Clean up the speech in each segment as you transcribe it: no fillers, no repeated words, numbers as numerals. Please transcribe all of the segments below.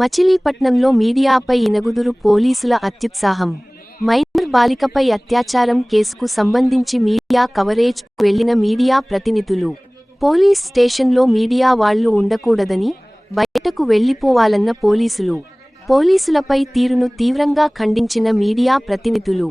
మచిలీపట్నంలో మీడియాపై ఇనగుదురు పోలీసుల అత్యుత్సాహం. మైనర్ బాలికపై అత్యాచారం కేసుకు సంబంధించి మీడియా కవరేజ్కు వెళ్లిన మీడియా ప్రతినిధులు పోలీస్ స్టేషన్లో మీడియా వాళ్లు ఉండకూడదని, బయటకు వెళ్లిపోవాలన్న పోలీసులపై తీరును తీవ్రంగా ఖండించిన మీడియా ప్రతినిధులు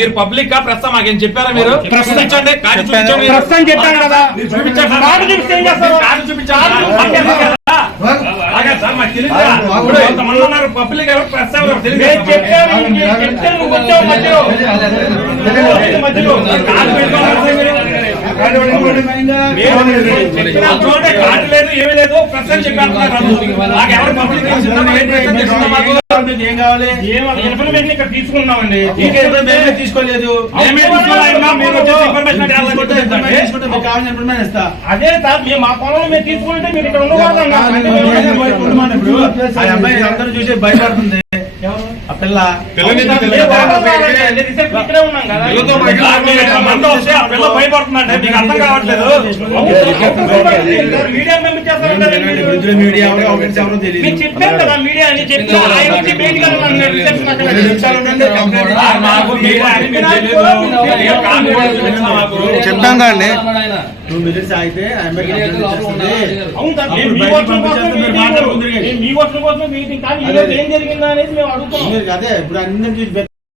మీరు పబ్లిక్ గా ప్రస్తుతం మాకేం చెప్పారా? మీరు ప్రశ్నించండి. పబ్లిక్ లేదు, ఏమీ లేదు. ప్రశ్న చెప్పారు ఏం కావాలి? ఇన్ఫర్మేషన్ ఇక్కడ తీసుకున్నామండి. తీసుకోలేదు. అదే సార్, మేము మా పొలంలో మేము తీసుకుంటే మీరు ఇక్కడ అబ్బాయి అందరూ చూసి భయపడుతుంది. ఆ పిల్ల ఇక్కడే ఉన్నాం కదా, పిల్ల భయపడుతుందంటే మీకు అర్థం కావట్లేదు. మీడియా మీడియా చెప్పారు కదా, మీడియా అని చెప్పి ఆయన వచ్చి చెప్తాం కానీ 2 minutes ఆగితే మీ కోసం మీటింగ్ కానీ ఏం జరిగిందా అనేది మేము అడుగుతాం. అదే ఇప్పుడు అందరిని చూసి